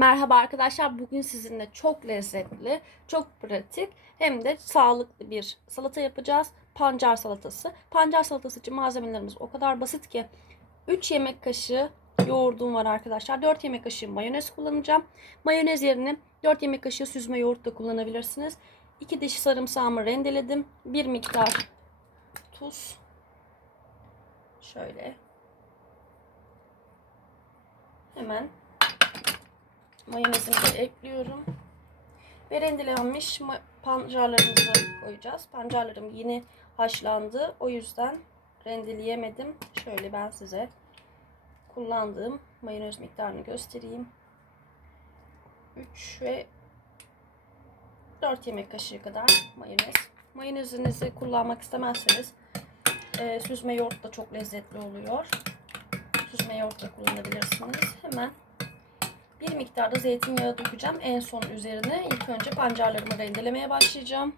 Merhaba arkadaşlar. Bugün sizinle çok lezzetli, çok pratik hem de sağlıklı bir salata yapacağız. Pancar salatası. Pancar salatası için malzemelerimiz o kadar basit ki 3 yemek kaşığı yoğurdum var arkadaşlar. 4 yemek kaşığı mayonez kullanacağım. Mayonez yerine 4 yemek kaşığı süzme yoğurt da kullanabilirsiniz. 2 diş sarımsağımı rendeledim. 1 miktar tuz. Şöyle. Hemen mayonezimi de ekliyorum. Ve rendelenmiş pancarlarımızı koyacağız. Pancarlarım yeni haşlandı. O yüzden rendeleyemedim. Şöyle ben size kullandığım mayonez miktarını göstereyim. 3 ve 4 yemek kaşığı kadar mayonez. Mayonezinizi kullanmak istemezseniz e, süzme yoğurt da çok lezzetli oluyor. Süzme yoğurt da kullanabilirsiniz. Hemen bir miktarda zeytinyağı dökeceğim en son üzerine. İlk önce pancarlarımı rendelemeye başlayacağım.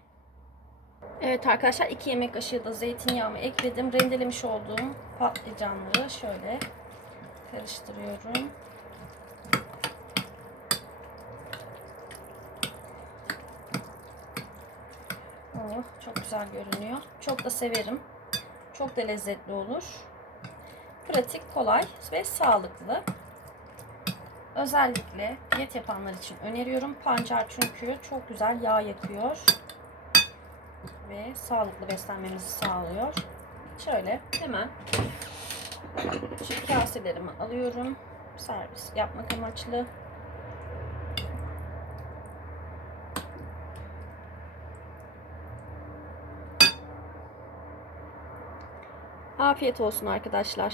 Evet arkadaşlar 2 yemek kaşığı da zeytinyağımı ekledim. Rendelemiş olduğum patlıcanları şöyle karıştırıyorum. Oh, çok güzel görünüyor. Çok da severim. Çok da lezzetli olur. Pratik, kolay ve sağlıklı. Özellikle diyet yapanlar için öneriyorum. Pancar çünkü çok güzel yağ yakıyor. Ve sağlıklı beslenmemizi sağlıyor. Şöyle hemen şu kaselerimi alıyorum. Servis yapmak amaçlı. Afiyet olsun arkadaşlar.